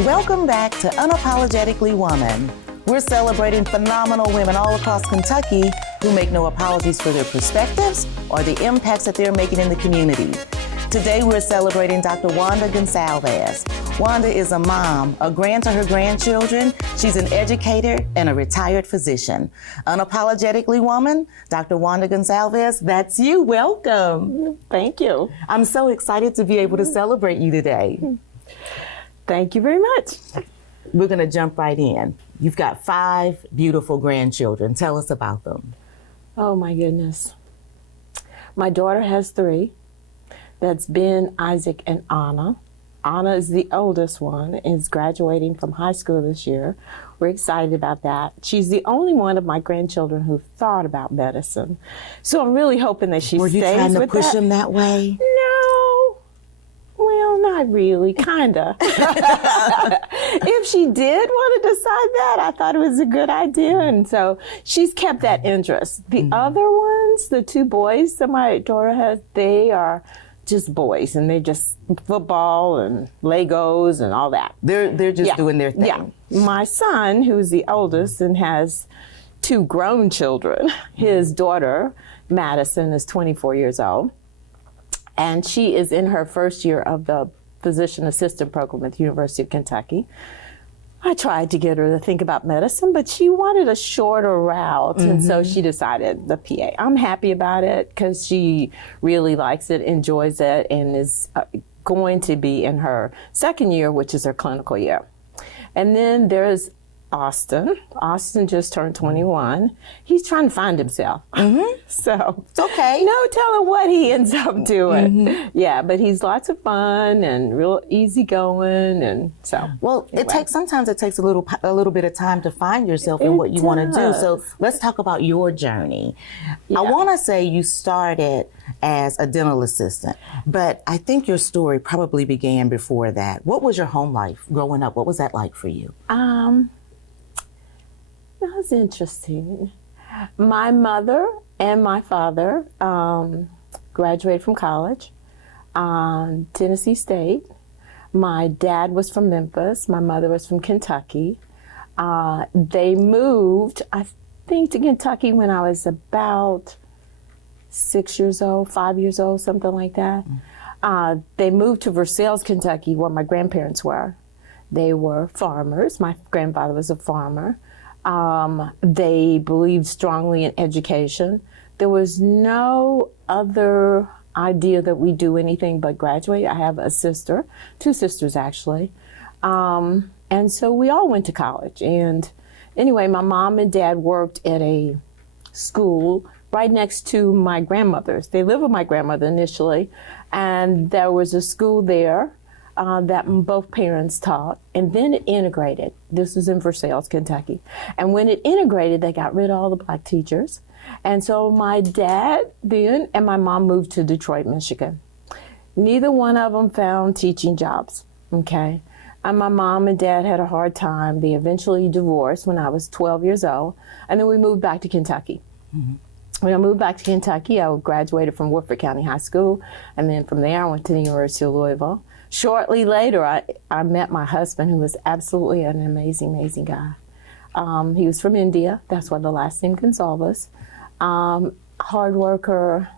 Welcome back to Unapologetically Woman. We're celebrating phenomenal women all across Kentucky who make no apologies for their perspectives or the impacts that they're making in the community. Today we're celebrating Dr. Wanda Gonsalves. Wanda is a mom, a grand to her grandchildren. She's an educator and a retired physician. Unapologetically Woman, Dr. Wanda Gonsalves, that's you. Welcome. Thank you. I'm so excited to be able to celebrate you today. Thank you very much. We're going to jump right in. You've got 5 beautiful grandchildren. Tell us about them. Oh my goodness. My daughter has 3. That's Ben, Isaac, and Anna. Anna is the oldest one, is graduating from high school this year. We're excited about that. She's the only one of my grandchildren who thought about medicine. So I'm really hoping that she stays with that. Were you trying to push them that way? No. Well, not really, kinda. If she did want to decide that, I thought it was a good idea. And so she's kept that interest. The other ones, the 2 boys that my daughter has, they are just boys, and they just football and Legos and all that. They're just doing their thing. Yeah. My son, who's the oldest and has 2 grown children, his daughter, Madison, is 24 years old. And she is in her first year of the physician assistant program at the University of Kentucky. I tried to get her to think about medicine, but she wanted a shorter route, and so she decided the PA. I'm happy about it because she really likes it, enjoys it, and is going to be in her second year, which is her clinical year. And then there's Austin. Austin just turned 21. He's trying to find himself. So it's okay. No telling what he ends up doing. Yeah, but he's lots of fun and real easygoing, and so. Well, anyway. Sometimes it takes a little bit of time to find yourself and what you want to do. So let's talk about your journey. Yeah. I want to say you started as a dental assistant, but I think your story probably began before that. What was your home life growing up? What was that like for you? That was interesting. My mother and my father graduated from college, Tennessee State. My dad was from Memphis. My mother was from Kentucky. They moved, I think, to Kentucky when I was about 6 years old, 5 years old, something like that. They moved to Versailles, Kentucky, where my grandparents were. They were farmers. My grandfather was a farmer. They believed strongly in education. There was no other idea that we do anything but graduate. I have a sister, 2 sisters actually. And so we all went to college. And anyway, my mom and dad worked at a school right next to my grandmother's. They lived with my grandmother initially, and there was a school there that both parents taught, and then it integrated. This was in Versailles, Kentucky. And when it integrated, they got rid of all the black teachers. And so my dad then and my mom moved to Detroit, Michigan. Neither one of them found teaching jobs, okay? And my mom and dad had a hard time. They eventually divorced when I was 12 years old, and then we moved back to Kentucky. When I moved back to Kentucky, I graduated from Woodford County High School, and then from there I went to the University of Louisville. Shortly later, I met my husband, who was absolutely an amazing, amazing guy. He was from India. That's why the last name Gonsalves. Hard worker,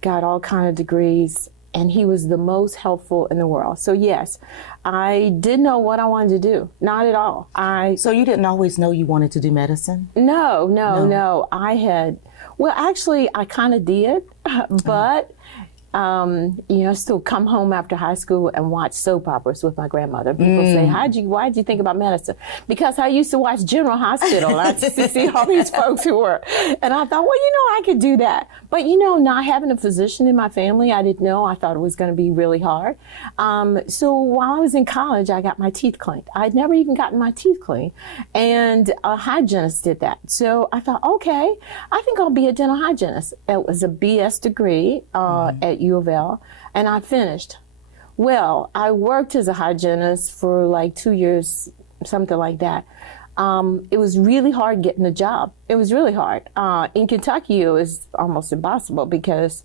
got all kind of degrees, and he was the most helpful in the world. So yes, I didn't know what I wanted to do. Not at all. So you didn't always know you wanted to do medicine? No. Actually, I kind of did, but I still come home after high school and watch soap operas with my grandmother. People say, why'd you think about medicine? Because I used to watch General Hospital. I used to see all these folks who were, and I thought, I could do that. But not having a physician in my family, I didn't know. I thought it was going to be really hard. So while I was in college, I got my teeth cleaned. I'd never even gotten my teeth cleaned, and a hygienist did that. So I thought, okay, I think I'll be a dental hygienist. It was a BS degree at U of L, and I finished. Well, I worked as a hygienist for like 2 years, something like that. It was really hard getting a job. It was really hard. In Kentucky, it was almost impossible because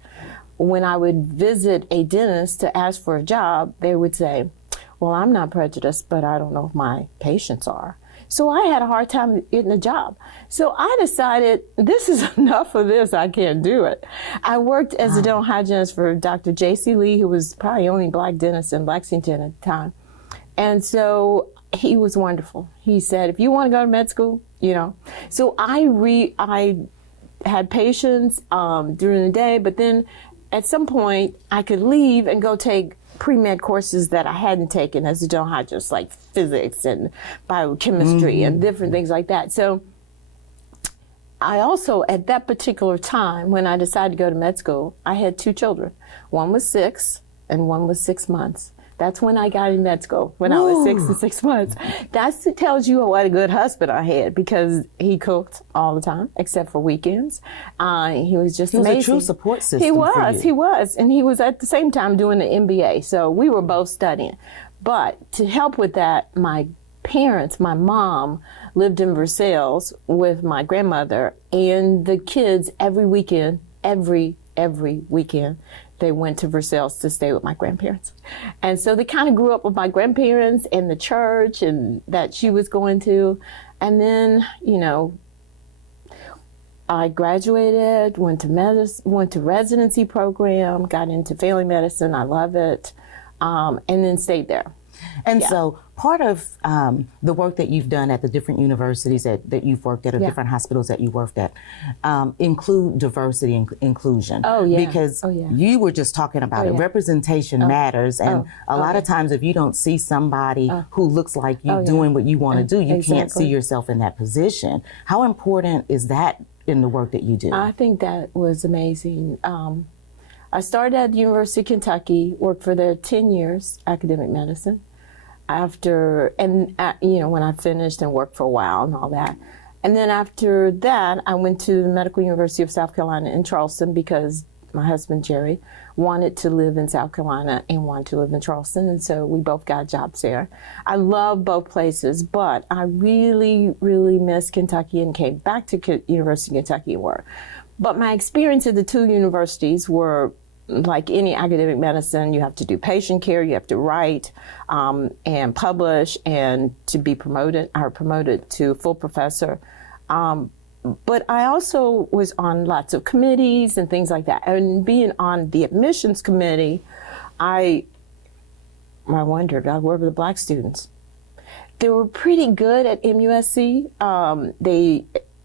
when I would visit a dentist to ask for a job, they would say, Well, I'm not prejudiced, but I don't know if my patients are. So I had a hard time getting a job. So I decided, this is enough of this, I can't do it. I worked as a dental hygienist for Dr. J.C. Lee, who was probably the only black dentist in Lexington at the time. And so he was wonderful. He said, if you want to go to med school, you know. So I had patients during the day, but then at some point I could leave and go take pre-med courses that I hadn't taken as a dental hygienist, like physics and biochemistry and different things like that. So I also, at that particular time, when I decided to go to med school, I had 2 children. One was 6 and one was 6 months. That's when I got in med school, when I was 6 and 6 months. That tells you what a good husband I had, because he cooked all the time, except for weekends. He was just amazing. He was a true support system. He was, for you. he was. And he was at the same time doing the MBA. So we were both studying. But to help with that, my parents, my mom lived in Versailles with my grandmother, and the kids every weekend, every weekend, they went to Versailles to stay with my grandparents. And so they kind of grew up with my grandparents and the church and that she was going to. And then, you know, I graduated, went to residency program, got into family medicine. I love it. And then stayed there. And so part of the work that you've done at the different universities that you've worked at, or different hospitals that you worked at, include diversity and inclusion. Oh, yeah. Because you were just talking about it. Representation matters. And a lot of times if you don't see somebody who looks like you doing what you want to do, you can't see yourself in that position. How important is that in the work that you do? I think that was amazing. I started at the University of Kentucky, worked for there 10 years, academic medicine. You know, when I finished and worked for a while and all that. And then after that, I went to the Medical University of South Carolina in Charleston, because my husband, Jerry, wanted to live in South Carolina and wanted to live in Charleston. And so we both got jobs there. I love both places, but I really, really missed Kentucky and came back to University of Kentucky and worked. But my experience at the 2 universities were, like any academic medicine, you have to do patient care, you have to write and publish, and to be promoted, I was promoted to full professor. But I also was on lots of committees and things like that. And being on the admissions committee, I wondered, where were the black students? They were pretty good at MUSC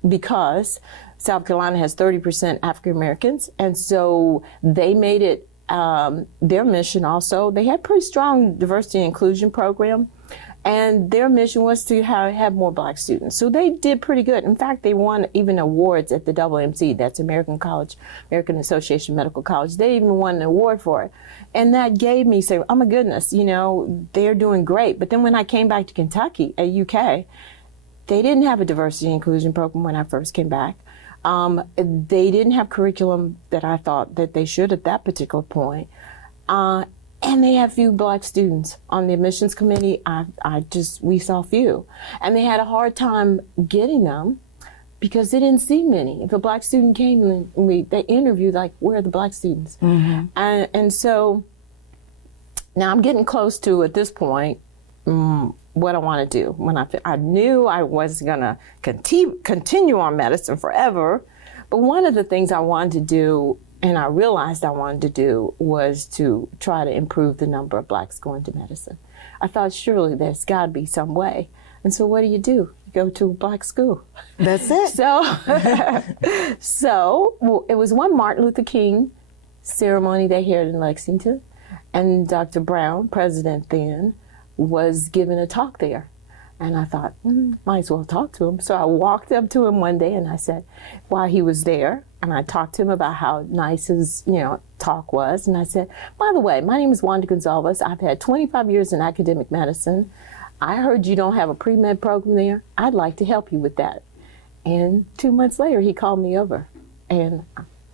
because South Carolina has 30% African Americans, and so they made it their mission also. They had pretty strong diversity and inclusion program, and their mission was to have more black students. So they did pretty good. In fact, they won even awards at the AAMC, that's American Association of Medical College. They even won an award for it. And that gave me, say, oh my goodness, you know, they're doing great. But then when I came back to Kentucky at UK, they didn't have a diversity and inclusion program when I first came back. They didn't have curriculum that I thought that they should at that particular point. And they had few black students on the admissions committee. We saw few. And they had a hard time getting them because they didn't see many. If a black student came, they interviewed, like, where are the black students? Mm-hmm. And so now I'm getting close to, at this point, what I want to do. When I knew I wasn't going to continue on medicine forever, but one of the things I wanted to do, and I realized I wanted to do, was to try to improve the number of blacks going to medicine. I thought, surely there's got to be some way. And so what do? You go to a black school. That's it. So it was one Martin Luther King ceremony they had in Lexington, and Dr. Brown, president then, was giving a talk there. And I thought, might as well talk to him. So I walked up to him one day and I said, while he was there, and I talked to him about how nice his, talk was. And I said, by the way, my name is Wanda Gonzalez. I've had 25 years in academic medicine. I heard you don't have a pre-med program there. I'd like to help you with that. And 2 months later, he called me over, and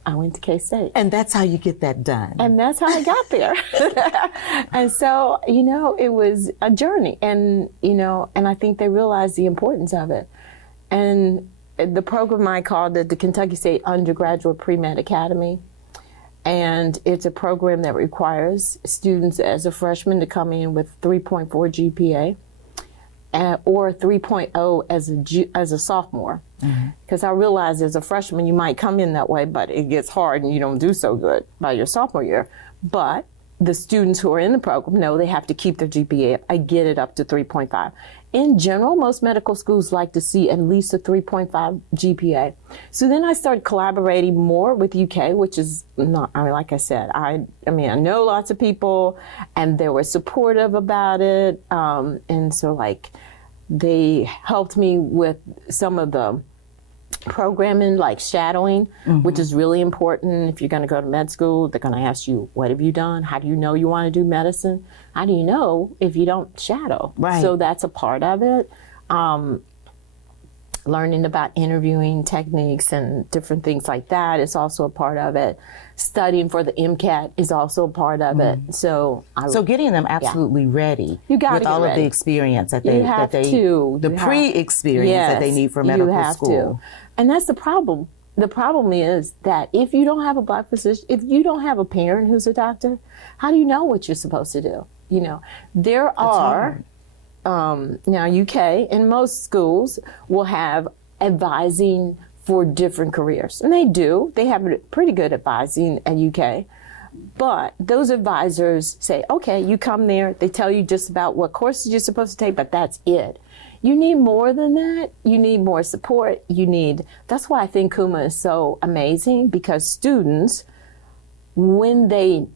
I went to K-State. And that's how you get that done. And that's how I got there. And so, it was a journey. And, and I think they realized the importance of it. And the program I called it the Kentucky State Undergraduate Pre-Med Academy. And it's a program that requires students as a freshman to come in with 3.4 GPA or 3.0 as a sophomore. Because I realize as a freshman you might come in that way, but it gets hard and you don't do so good by your sophomore year. But the students who are in the program know they have to keep their GPA up. I get it up to 3.5. In general, most medical schools like to see at least a 3.5 GPA. So then I started collaborating more with UK, which is not, I mean, like I said, I know lots of people and they were supportive about it. And so like they helped me with some of the programming, like shadowing, which is really important. If you're going to go to med school, they're going to ask you, what have you done? How do you know you want to do medicine? How do you know if you don't shadow? Right. So that's a part of it. Learning about interviewing techniques and different things like that is also a part of it. Studying for the MCAT is also a part of it. So getting them absolutely ready You gotta with get all of ready. the experience that You they have to. the You have- pre-experience that they Yes, need for medical you have school. To. And that's the problem. The problem is that if you don't have a Black physician, if you don't have a parent who's a doctor, how do you know what you're supposed to do? You know, there are now UK and most schools will have advising for different careers, and they do. They have pretty good advising at UK. But those advisors say, okay, you come there, they tell you just about what courses you're supposed to take, but that's it. You need more than that. You need more support. That's why I think Kuma is so amazing, because students, when they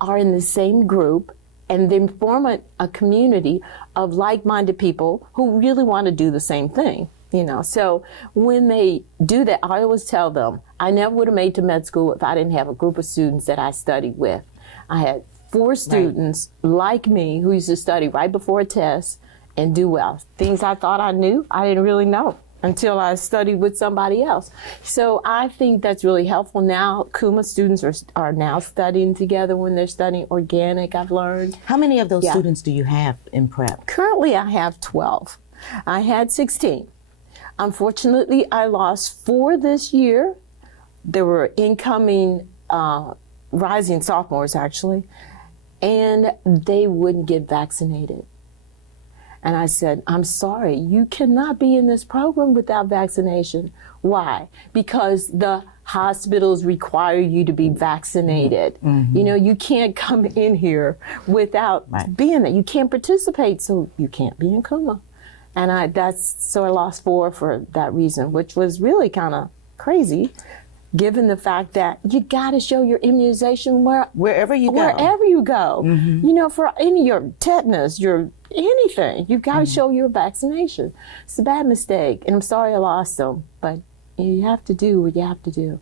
are in the same group and then form a community of like-minded people who really want to do the same thing, you know. So when they do that, I always tell them, I never would have made to med school if I didn't have a group of students that I studied with. I had 4 students like me who used to study right before a test and do well. Things I thought I knew, I didn't really know until I studied with somebody else. So I think that's really helpful. Now, Kuma students are now studying together when they're studying organic, I've learned. How many of those students do you have in prep? Currently, I have 12. I had 16. Unfortunately, I lost 4 this year. There were incoming rising sophomores, actually, and they wouldn't get vaccinated. And I said, I'm sorry, you cannot be in this program without vaccination. Why? Because the hospitals require you to be vaccinated. You know, you can't come in here without being there. You can't participate, so you can't be in Kuma. And so I lost 4 for that reason, which was really kind of crazy, given the fact that you got to show your immunization wherever you go. You know, for your tetanus, your anything, you've got to show your vaccination. It's a bad mistake, and I'm sorry I lost them, but you have to do what you have to do.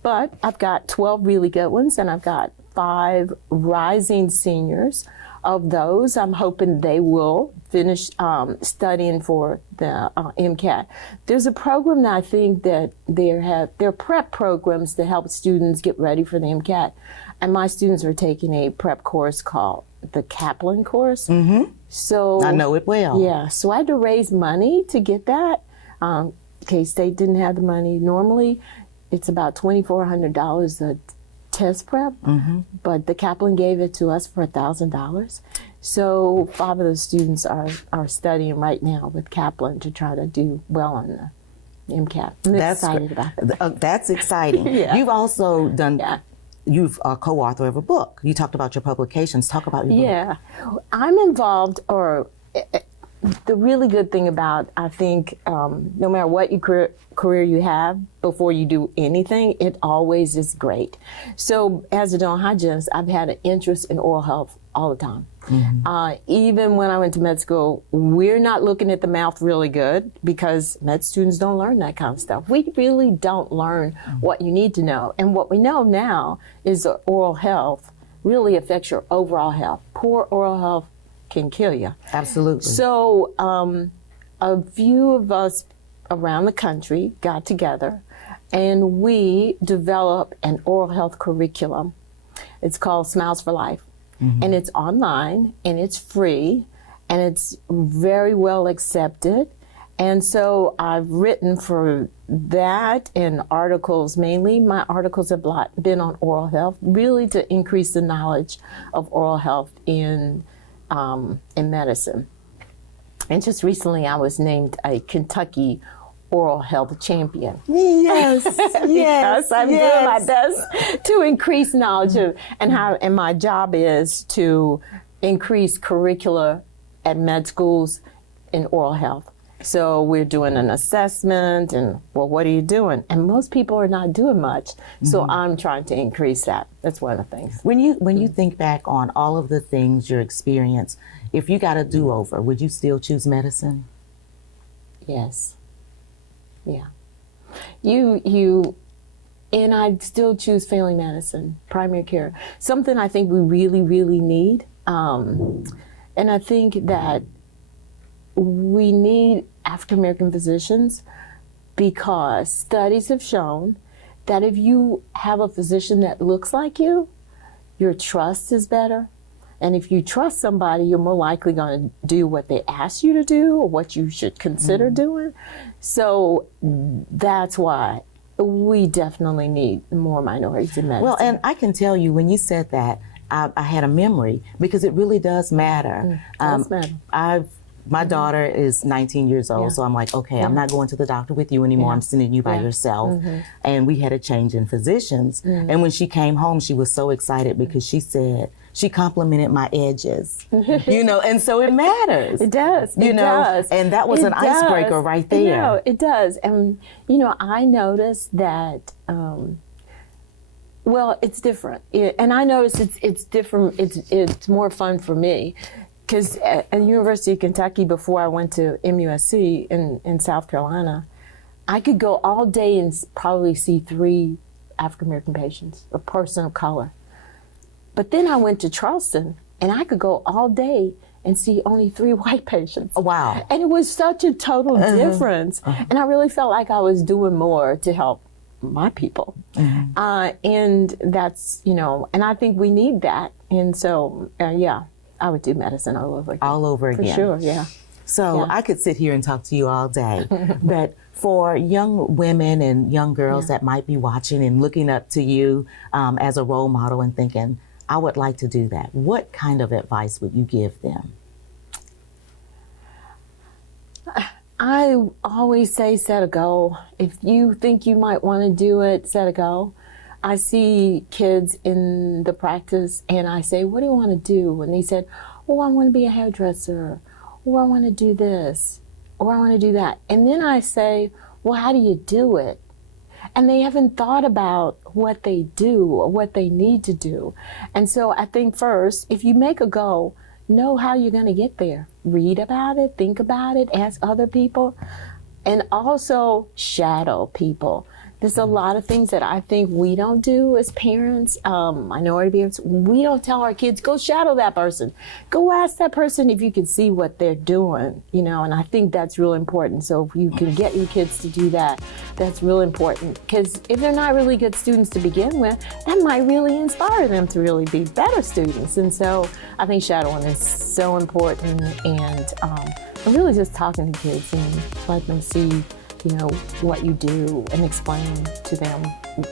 But I've got 12 really good ones, and I've got 5 rising seniors. Of those, I'm hoping they will finish studying for the MCAT. There's a program that I think that they're prep programs to help students get ready for the MCAT. And my students are taking a prep course called the Kaplan course. So I know it well. Yeah, so I had to raise money to get that. K-State didn't have the money. Normally, it's about $2,400 a test prep, but the Kaplan gave it to us for $1,000. So 5 of the students are studying right now with Kaplan to try to do well on the MCAT. I'm excited about that. That's exciting. You've also done, you've co-author of a book. You talked about your publications. Talk about your book. Yeah, I'm involved, the really good thing about, I think, no matter what career you have, before you do anything, it always is great. So as a dental hygienist, I've had an interest in oral health all the time. Even when I went to med school, we're not looking at the mouth really good because med students don't learn that kind of stuff. We really don't learn what you need to know. And what we know now is that oral health really affects your overall health. Poor oral health can kill you. Absolutely. So a few of us around the country got together and we developed an oral health curriculum. It's called Smiles for Life. And it's online and it's free and it's very well accepted. And so I've written for that in articles mainly. My articles have been on oral health, really to increase the knowledge of oral health in medicine. And just recently I was named a Kentucky oral health champion. Yes, Because I'm doing my best to increase knowledge of, and my job is to increase curricula at med schools in oral health. So we're doing an assessment and, well, what are you doing? And most people are not doing much. So I'm trying to increase that. That's one of the things. When you think back on all of the things your experience, if you got a do-over, would you still choose medicine? Yes. Yeah. And I'd still choose family medicine, primary care. Something I think we really, really need. And I think that we need African American physicians because studies have shown that if you have a physician that looks like you, your trust is better. And if you trust somebody, you're more likely going to do what they ask you to do or what you should consider doing. So that's why we definitely need more minorities in medicine. Well, and I can tell you when you said that, I had a memory because it really does matter. It does matter. My daughter is 19 years old, so I'm like, okay, I'm not going to the doctor with you anymore. I'm sending you by yourself. And we had a change in physicians. And when she came home, she was so excited because she said, she complimented my edges, and so it matters. It does. It does. And that was an icebreaker right there. No, it does. And, I noticed that, well, it's different. And I noticed it's different. It's more fun for me. Because at the University of Kentucky, before I went to MUSC in South Carolina, I could go all day and probably see 3 African American patients, a person of color. But then I went to Charleston, and I could go all day and see only 3 white patients. Wow. And it was such a total difference. And I really felt like I was doing more to help my people. And that's, and I think we need that. And so, I would do medicine all over again. All over again. For sure, yeah. So I could sit here and talk to you all day, but for young women and young girls that might be watching and looking up to you as a role model and thinking, I would like to do that, what kind of advice would you give them? I always say set a goal. If you think you might want to do it, set a goal. I see kids in the practice and I say, what do you want to do? And they said, oh, I want to be a hairdresser, or I want to do this, or I want to do that. And then I say, well, how do you do it? And they haven't thought about what they do or what they need to do. And so I think first, if you make a goal, know how you're going to get there. Read about it, think about it, ask other people, and also shadow people. There's a lot of things that I think we don't do as parents, minority parents. We don't tell our kids, go shadow that person. Go ask that person if you can see what they're doing, and I think that's real important. So if you can get your kids to do that, that's real important. Because if they're not really good students to begin with, that might really inspire them to really be better students. And so I think shadowing is so important, and really just talking to kids and let them see what you do and explain to them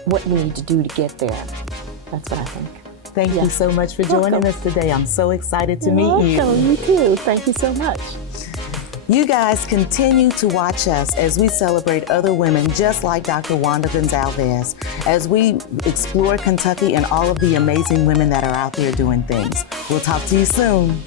what you need to do to get there. That's what I think. Thank you so much for joining us today. I'm so excited to meet you. Welcome. You too. Thank you so much. You guys continue to watch us as we celebrate other women just like Dr. Wanda Gonzalez, as we explore Kentucky and all of the amazing women that are out there doing things. We'll talk to you soon.